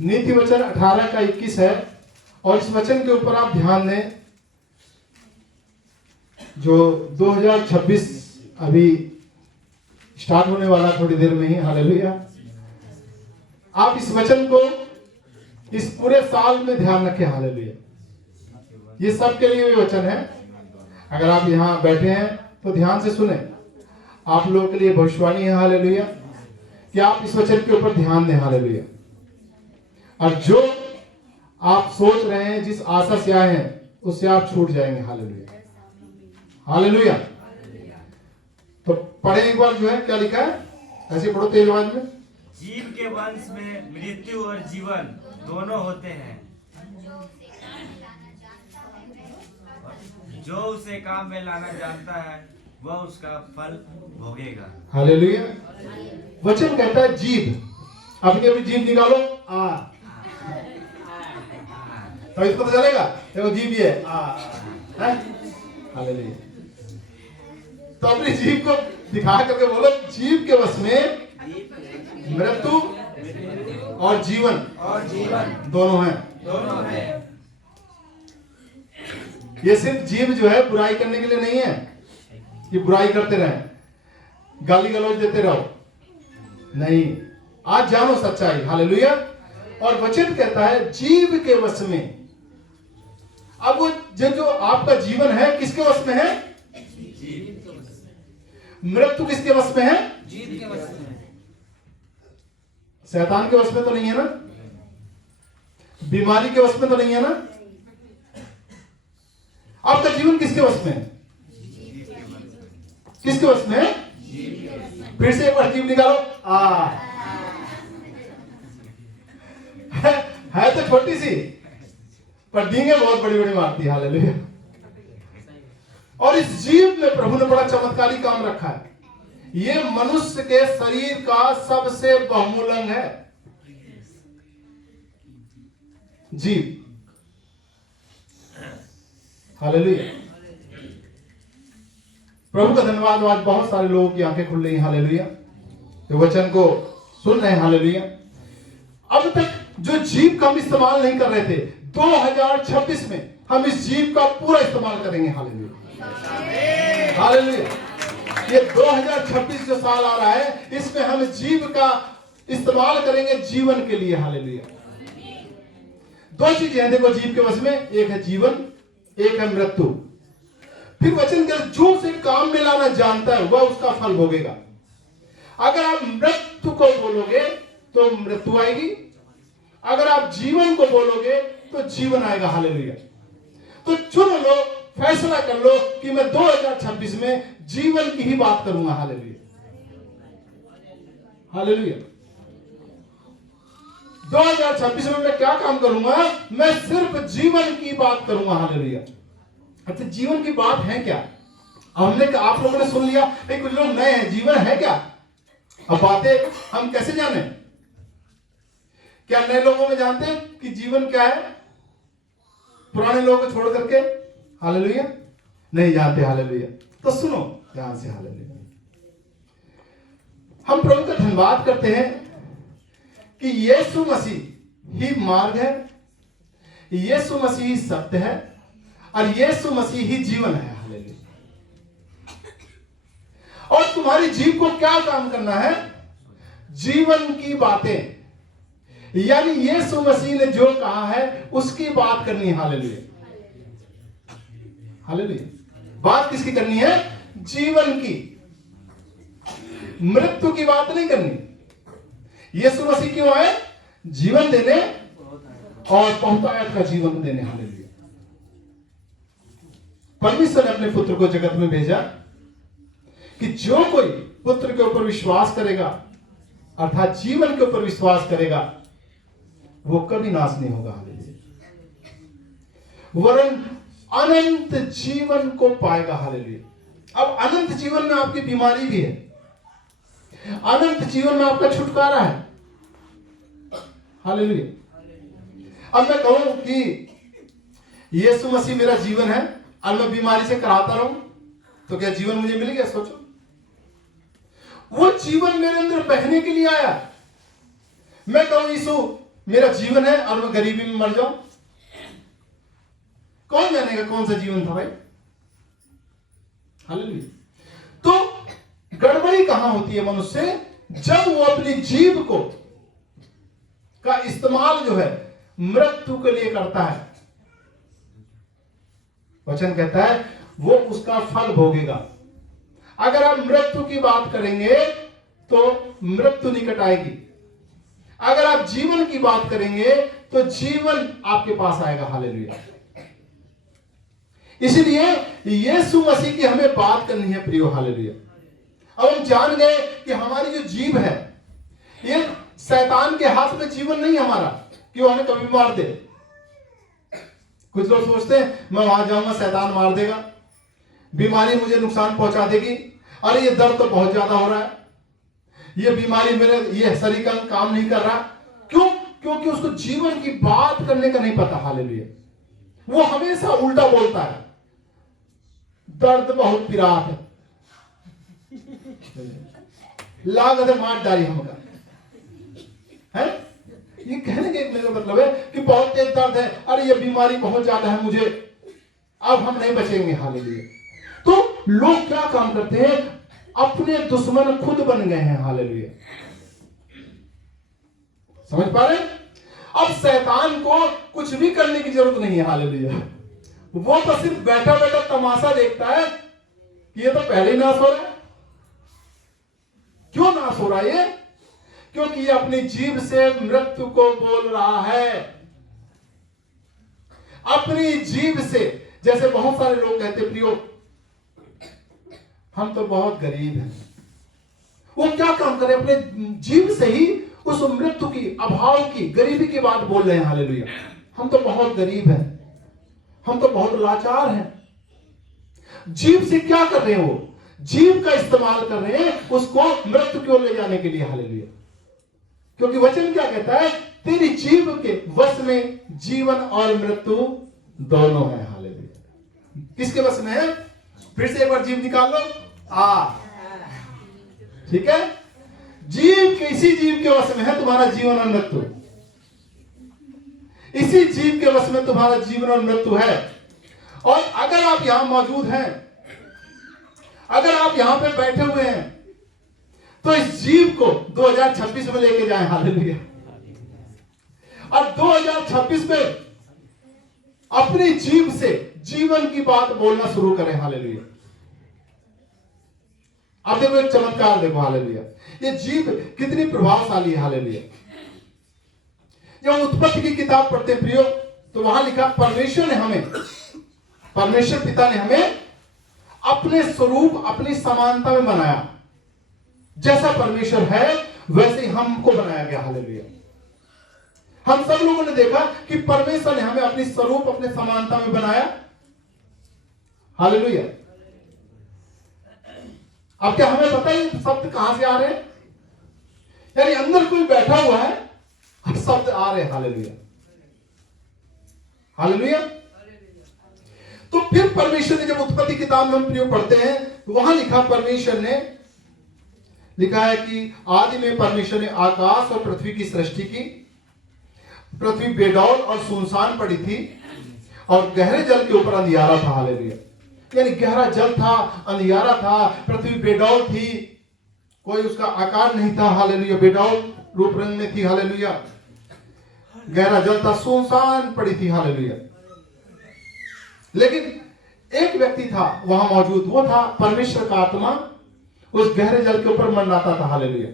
नीति वचन 18 का 21 है और इस वचन के ऊपर आप ध्यान दें। जो 2026 अभी स्टार्ट होने वाला थोड़ी देर में ही, हालेलुया। आप इस वचन को इस पूरे साल में ध्यान रखें, हालेलुया। ये सबके लिए भी वचन है। अगर आप यहाँ बैठे हैं तो ध्यान से सुने, आप लोगों के लिए भविष्यवाणी है, हालेलुया, कि आप इस वचन के ऊपर ध्यान दें, हालेलुया। और जो आप सोच रहे हैं, जिस आशा से आए हैं, उससे आप छूट जाएंगे, हालेलुया, हालेलुया। तो पढ़े एक बार, जो है क्या लिखा है, ऐसे पढ़ो तेज आवाज में। जीव के वंश में मृत्यु और जीवन दोनों होते हैं, जो उसे काम में लाना जानता है वह उसका फल भोगेगा। हालेलुया। वचन कहता है जीव। अपनी अपनी जीव निकालो, आ, तो इसको तो चलेगा, देखो जीव ही है, आ, हालेलुया। तो अपनी जीव को दिखा करके बोलो, जीव के वश में मृत्यु और जीवन दोनों हैं। ये सिर्फ जीव जो है बुराई करने के लिए नहीं है कि बुराई करते रहे, गाली गलौज देते रहो, नहीं। आज जानो सच्चाई, हालेलुया। और वचन कहता है जीव के वश में। अब वो जो आपका जीवन है किसके वश में है? मृत्यु किसके वश में है? जीव के वश में। शैतान के वश में तो नहीं है ना? बीमारी के वश में तो नहीं है ना? आपका जीवन किसके वश में है? किसके वश में है? फिर से एक बार जीव निकालो, है तो छोटी सी, पर डींगे बहुत बड़ी बड़ी मारती है, हालेलुया। और इस जीव में प्रभु ने बड़ा चमत्कारी काम रखा है। ये मनुष्य के शरीर का सबसे बहुमूल्य अंग है, जीव, हालेलुया। प्रभु का धन्यवाद। आज बहुत सारे लोगों की आंखें खुल रही हैं, हालेलुया, तो वचन को सुन रहे हैं, हालेलुया। अब तक जो जीव का हम इस्तेमाल नहीं कर रहे थे, 2026 में हम इस जीव का पूरा इस्तेमाल करेंगे, हालेलुया, हालेलुया। ये 2026 जो साल आ रहा है, इसमें हम जीव का इस्तेमाल करेंगे जीवन के लिए, हालेलुया। दो चीजें हैं देखो जीव के वश में, एक है जीवन, एक है मृत्यु। फिर वचन के जो उसे काम में लाना जानता है वह उसका फल भोगेगा। अगर आप मृत्यु को बोलोगे तो मृत्यु आएगी, अगर आप जीवन को बोलोगे तो जीवन आएगा, हालेलुया। तो चुन लो, फैसला कर लो कि मैं 2026 में जीवन की ही बात करूंगा, हालेलुया, हालेलुया। 2026 में मैं क्या काम करूंगा? मैं सिर्फ जीवन की बात करूंगा, हालेलुया। अच्छा, जीवन की बात है क्या? हमने, आप लोगों ने सुन लिया, कुछ लोग नए हैं, जीवन है क्या? अब बातें हम कैसे जाने? क्या नए लोगों में जानते हैं कि जीवन क्या है? पुराने लोगों को छोड़ करके, हालेलुया, नहीं जानते, हालेलुया। तो सुनो ध्यान से, हालेलुया। हम प्रभु का धन्यवाद करते हैं कि यीशु मसीह ही मार्ग है, यीशु मसीह ही सत्य है और यीशु मसीह ही जीवन है, हालेलुया। और तुम्हारी जीव को क्या काम करना है? जीवन की बातें, यानी यीशु मसीह ने जो कहा है उसकी बात करनी है, हालेलुया, हालेलुया। बात किसकी करनी है? जीवन की, मृत्यु की बात नहीं करनी। यीशु मसीह क्यों आए? जीवन देने और बहुतायत का जीवन देने, हालेलुया। परमेश्वर ने अपने पुत्र को जगत में भेजा कि जो कोई पुत्र के ऊपर विश्वास करेगा, अर्थात जीवन के ऊपर विश्वास करेगा, वो कभी नाश नहीं होगा, हालेलुया, वरन अनंत जीवन को पाएगा, हालेलुया। अब अनंत जीवन में आपकी बीमारी भी है, अनंत जीवन में आपका छुटकारा है, हालेलुया। अब मैं कहूं कि यीशु मसीह मेरा जीवन है और मैं बीमारी से कराता रहूं, तो क्या जीवन मुझे मिल गया? सोचो, वो जीवन मेरे अंदर बहने के लिए आया। मैं कहूं यीशु मेरा जीवन है और मैं गरीबी में मर जाऊं? कौन जानेगा कौन सा जीवन था भाई? हालेलुया। तो गड़बड़ी कहां होती है मनुष्य से? जब वो अपनी जीभ को का इस्तेमाल जो है मृत्यु के लिए करता है। वचन कहता है वो उसका फल भोगेगा। अगर आप मृत्यु की बात करेंगे तो मृत्यु निकट आएगी। अगर आप जीवन की बात करेंगे तो जीवन आपके पास आएगा। हालेलुया। इसलिए यीशु मसीह की हमें बात करनी है प्रियो। हालेलुया। अब हम जान गए कि हमारी जो जीव है ये शैतान के हाथ में जीवन नहीं हमारा कि वो हमें कभी मार दे। कुछ लोग सोचते हैं मैं वहां जाऊंगा शैतान मार देगा, बीमारी मुझे नुकसान पहुंचा देगी, अरे ये दर्द तो बहुत ज्यादा हो रहा है, ये बीमारी मेरे ये शरीर का काम नहीं कर रहा। क्यों? क्योंकि उसको जीवन की बात करने का नहीं पता। हालेलुया। वो हमेशा उल्टा बोलता है, दर्द बहुत पिरात है, लागत मार डाली हमका है। ये कहने का मेरा मतलब है कि बहुत तेज दर्द है, अरे ये बीमारी बहुत ज्यादा है मुझे, अब हम नहीं बचेंगे। हालेलुया। तो लोग क्या काम करते हैं? अपने दुश्मन खुद बन गए हैं। हालेलुया। समझ पा रहे? अब शैतान को कुछ भी करने की जरूरत नहीं है। हालेलुया। वो तो सिर्फ बैठा बैठा तमाशा देखता है कि ये तो पहले ही नाश हो रहा है। क्यों नाश हो रहा है ये? क्योंकि ये अपनी जीभ से मृत्यु को बोल रहा है। अपनी जीभ से। जैसे बहुत सारे लोग कहते प्रियो हम तो बहुत गरीब हैं। वो क्या काम करे? अपने जीभ से ही उस मृत्यु की, अभाव की, गरीबी की बात बोल रहे हैं। हालेलुया। हम तो बहुत गरीब हैं, हम तो बहुत लाचार हैं। जीभ से क्या कर रहे हैं? वो जीभ का इस्तेमाल कर रहे हैं उसको मृत्यु की ओर ले जाने के लिए। हालेलुया। क्योंकि वचन क्या कहता है? तेरी जीभ के वश में जीवन और मृत्यु दोनों है। हालेलुया। किसके वश में है? फिर से एक बार जीभ निकाल लो। ठीक है। जीव के, इसी जीव के वश में है तुम्हारा जीवन और मृत्यु। इसी जीव के वश में तुम्हारा जीवन और मृत्यु है। और अगर आप यहां मौजूद हैं, अगर आप यहां पे बैठे हुए हैं, तो इस जीव को 2026 में लेके जाएं। हालेलुया। और 2026 में अपनी जीव से जीवन की बात बोलना शुरू करें। हालेलुया। अब देखो एक चमत्कार देखो। हालेलुया। ये जीव कितनी प्रभावशाली है। हालेलुया। जब उत्पत्ति की किताब पढ़ते प्रियो तो वहां लिखा परमेश्वर ने हमें, परमेश्वर पिता ने हमें अपने स्वरूप, अपनी समानता में बनाया। जैसा परमेश्वर है वैसे ही हमको बनाया गया। हालेलुया। हम सब लोगों ने देखा कि परमेश्वर ने हमें अपनी स्वरूप, अपने समानता में बनाया। हालेलुया। अब क्या हमें पता है शब्द कहां से आ रहे हैं? यानी अंदर कोई बैठा हुआ है और शब्द आ रहे हैं। हालेलुया। हालेलुया। तो फिर परमेश्वर ने, जब उत्पत्ति किताब में हम प्रयोग पढ़ते हैं तो वहां लिखा, परमेश्वर ने लिखा है कि आदि में परमेश्वर ने आकाश और पृथ्वी की सृष्टि की। पृथ्वी बेडौल और सुनसान पड़ी थी और गहरे जल के ऊपर अंधियारा था। हालेलुया। यानी गहरा जल था, अंधियारा था, पृथ्वी बेडौल थी, कोई उसका आकार नहीं था। हालेलुया। बेडौल रूप रंग में थी। हालेलुया। गहरा जल था, सुनसान पड़ी थी। हालेलुया। लेकिन एक व्यक्ति था वहां मौजूद, वो था परमेश्वर का आत्मा, उस गहरे जल के ऊपर मंडराता था। हालेलुया।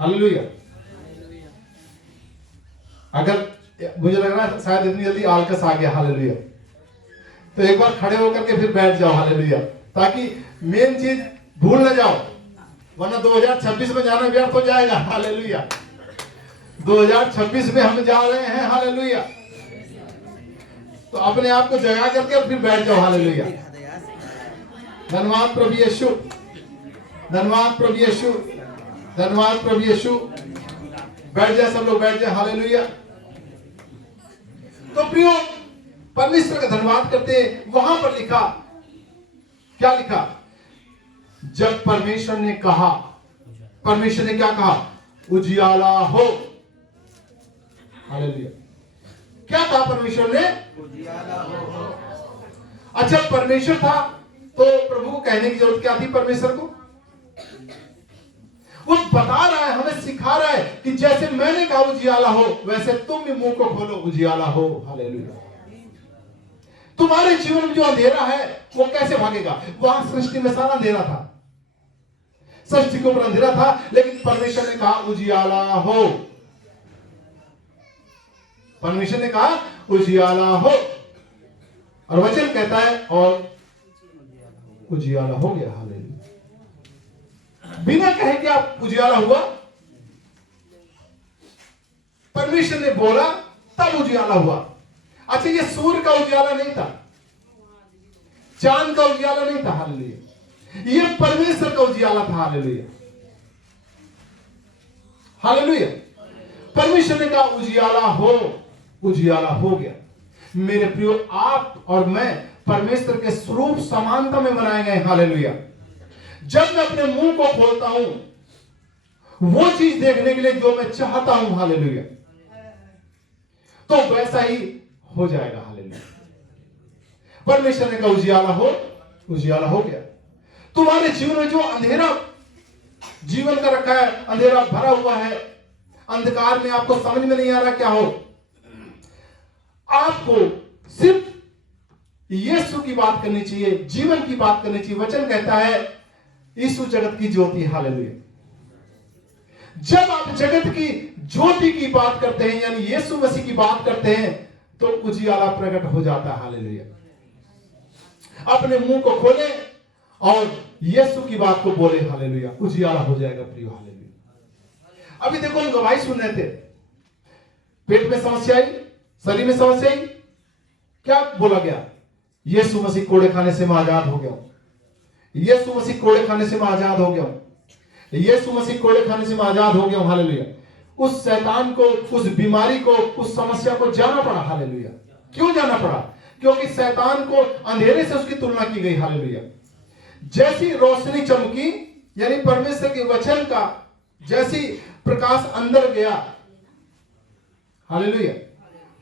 हालेलुया। अगर मुझे लग रहा है शायद इतनी जल्दी आलकस आ गया। हालेलुया। तो एक बार खड़े होकर के फिर बैठ जाओ। हालेलुया। ताकि मेन चीज भूल ना जाओ, वरना 2026 में जाना व्यर्थ हो जाएगा। हालेलुया। 2026 में हम जा रहे हैं। हालेलुया। तो अपने आप को जगा करके और फिर बैठ जाओ। हालेलुया। धन्यवाद प्रभु यीशु, धन्यवाद प्रभु यीशु, धन्यवाद प्रभु यीशु। बैठ जाए सब लोग, बैठ जाए। हालेलुया। तो प्रियो परमेश्वर का धन्यवाद करते हैं। वहां पर लिखा, क्या लिखा? जब परमेश्वर ने कहा, परमेश्वर ने क्या कहा? उजियाला हो। हालेलुया। क्या कहा परमेश्वर ने? उजियाला हो। अच्छा, परमेश्वर था तो प्रभु को कहने की जरूरत क्या थी परमेश्वर को? वो बता रहा है, हमें सिखा रहा है कि जैसे मैंने कहा उजियाला हो, वैसे तुम भी मुंह को खोलो, उजियाला हो। हालेलुया। तुम्हारे जीवन में जो अंधेरा है वो कैसे भागेगा? वहां सृष्टि में सारा अंधेरा था, सृष्टि के ऊपर अंधेरा था, लेकिन परमेश्वर ने कहा उजियाला हो। परमेश्वर ने कहा उजियाला हो, और वचन कहता है और उजियाला हो गया। हालेलुया। बिना कहे कि आप उजियाला हुआ, परमेश्वर ने बोला तब उजियाला हुआ। अच्छा, ये सूर्य का उजियाला नहीं था, चांद का उजियाला नहीं था। हालेलुया। ये परमेश्वर का उजियाला था। हालेलुया। हालेलुया। परमेश्वर ने कहा उजियाला हो, उजियाला हो गया। मेरे प्रियो, आप और मैं परमेश्वर के स्वरूप समानता में बनाए गए। हालेलुया। जब मैं अपने मुंह को खोलता हूं वो चीज देखने के लिए जो मैं चाहता हूं, हालेलुया, तो वैसा ही हो जाएगा। हालेलुया। परमेश्वर ने कहा उजियाला हो, उजियाला हो गया। तुम्हारे जीवन में जो अंधेरा जीवन का रखा है, अंधेरा भरा हुआ है, अंधकार में आपको समझ में नहीं आ रहा क्या हो, आपको सिर्फ यीशु की बात करनी चाहिए, जीवन की बात करनी चाहिए। वचन कहता है यीशु जगत की ज्योति। हालेलुया। जब आप जगत की ज्योति की बात करते हैं, यानी यीशु मसीह की बात करते हैं, तो उजियाला प्रकट हो जाता है। हालेलुया। अपने मुंह को खोले और यीशु की बात को बोले। हालेलुया। उजियाला हो जाएगा प्रियो। हालेलुया। अभी देखो, हम गवाही सुन रहे थे, पेट में समस्या आई, शरीर में समस्या आई, क्या बोला गया? यीशु मसीह कोड़े खाने से मैं आजाद हो गया हूं। यीशु मसीह कोड़े खाने से मैं आजाद हो गया हूं। यीशु मसीह कोड़े खाने से मैं आजाद हो गया हूं। हालेलुया। उस शैतान को, उस बीमारी को, उस समस्या को जाना पड़ा। हालेलुया। क्यों जाना पड़ा? क्योंकि शैतान को अंधेरे से उसकी तुलना की गई। हालेलुया। जैसी रोशनी चमकी, यानी परमेश्वर के वचन का जैसी प्रकाश अंदर गया, हालेलुया,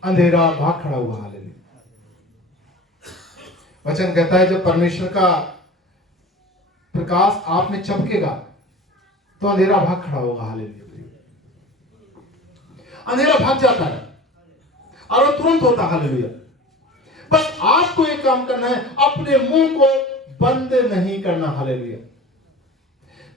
अंधेरा भाग खड़ा हुआ। हालेलुया। वचन कहता है जब परमेश्वर का प्रकाश आप में चमकेगा तो अंधेरा भाग खड़ा होगा। हालेलुया। अंधेरा भाग जाता है और वो तुरंत होता। हालेलुया। बस आपको एक काम करना है, अपने मुंह को बंद नहीं करना। हालेलुया।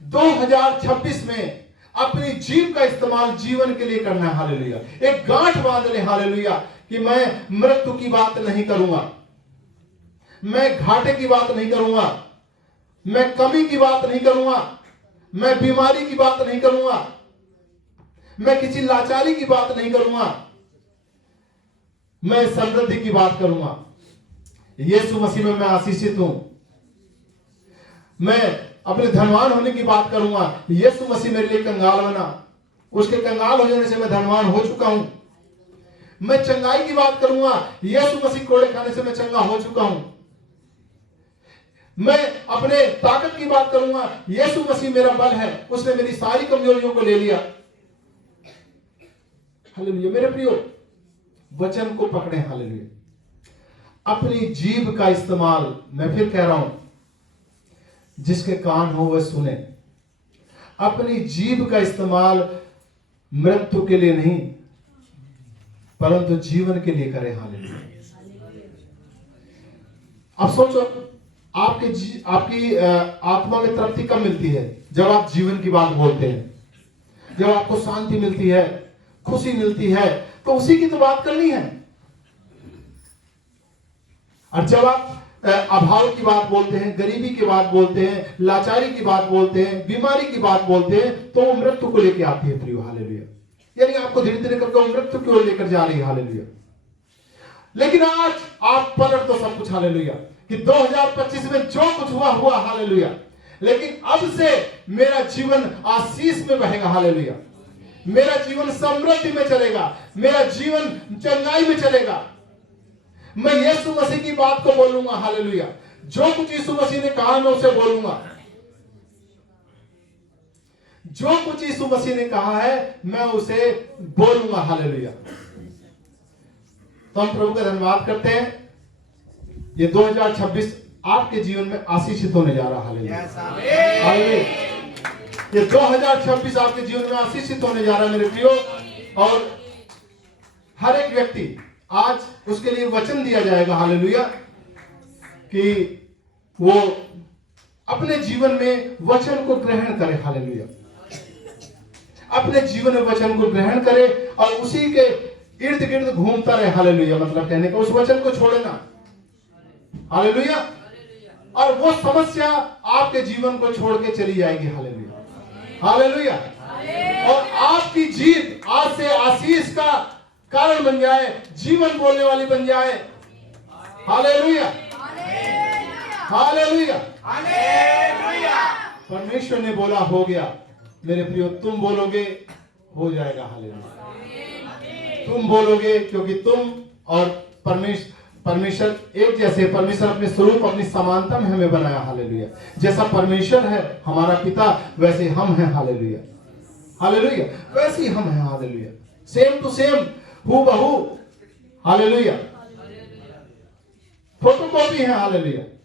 2026 में अपनी जीभ का इस्तेमाल जीवन के लिए करना है। हालेलुया। एक गांठ बांध ले। हालेलुया। कि मैं मृत्यु की बात नहीं करूंगा, मैं घाटे की बात नहीं करूंगा, मैं कमी की बात नहीं करूंगा, मैं बीमारी की बात नहीं करूंगा, मैं किसी लाचारी की बात नहीं करूंगा, मैं समृद्धि की बात करूंगा। यीशु मसीह में मैं आशीषित हूं। मैं अपने धनवान होने की बात करूंगा। यीशु मसीह मेरे लिए कंगाल बना, उसके कंगाल हो जाने से मैं धनवान हो चुका हूं। मैं चंगाई की बात करूंगा। यीशु मसीह कोड़े खाने से मैं चंगा हो चुका हूं। मैं अपने ताकत की बात करूंगा। यीशु मसीह मेरा बल है, उसने मेरी सारी कमजोरियों को ले लिया। हालेलुया। मेरे प्रियो, वचन को पकड़े। हालेलुया। अपनी जीभ का इस्तेमाल, मैं फिर कह रहा हूं, जिसके कान हो वह सुने। अपनी जीभ का इस्तेमाल मृत्यु के लिए नहीं परंतु जीवन के लिए करें। हालेलुया। अब सोचो, आपकी आत्मा में तृप्ति कब मिलती है? जब आप जीवन की बात बोलते हैं, जब आपको शांति मिलती है, खुशी मिलती है, तो उसी की तो बात करनी है। और जब आप अभाव की बात बोलते हैं, गरीबी की बात बोलते हैं, लाचारी की बात बोलते हैं, बीमारी की बात बोलते हैं, तो वो मृत्यु को लेकर आती है प्रियो। हालेलुया। यानी आपको धीरे धीरे करके मृत्यु की ओर लेकर जा रही है। हालेलुया। लेकिन आज आप पलट तो सब कुछ। हालेलुया। कि 2025 में जो कुछ हुआ हुआ। हालेलुया। लेकिन अब से मेरा जीवन आशीष में बहेगा। हालेलुया। मेरा जीवन समृद्धि में चलेगा, मेरा जीवन चंगाई में चलेगा। मैं यीशु मसीह की बात को बोलूंगा। हालेलुया। जो कुछ यीशु मसीह ने कहा मैं उसे बोलूंगा। जो कुछ यीशु मसीह ने कहा है मैं उसे बोलूंगा। हालेलुया। तो हम प्रभु का धन्यवाद करते हैं। ये 2026 आपके जीवन में आशीषित होने जा रहा है। हालेलुया। हालेलुया। ये 2026 आपके जीवन में आशीषित होने जा रहा है मेरे प्रियो। और हर एक व्यक्ति आज उसके लिए वचन दिया जाएगा। हालेलुया। कि वो अपने जीवन में वचन को ग्रहण करे। हालेलुया। अपने जीवन में वचन को ग्रहण करे और उसी के इर्द गिर्द घूमता रहे। हालेलुया। मतलब कहने का उस वचन को छोड़े ना। हालेलुया। और वो समस्या आपके जीवन को छोड़ के चली जाएगी। हालेलुया। हालेलुया। और आपकी जीत आज से आशीष का कारण बन जाए, जीवन बोलने वाली बन जाए। हालेलुया। हालेलुया। परमेश्वर ने बोला हो गया। मेरे प्रियो तुम बोलोगे हो जाएगा। हालेलुया। तुम बोलोगे क्योंकि तुम और परमेश्वर एक जैसे। परमेश्वर अपने स्वरूप अपनी समानता में हमें बनाया। हालेलुया। जैसा परमेश्वर है हमारा पिता वैसे हम हैं। हालेलुया। हालेलुया। वैसे ही हम हैं। हालेलुया। सेम टू सेम, हूबहू। हालेलुया। फोटोकॉपी है। हालेलुया।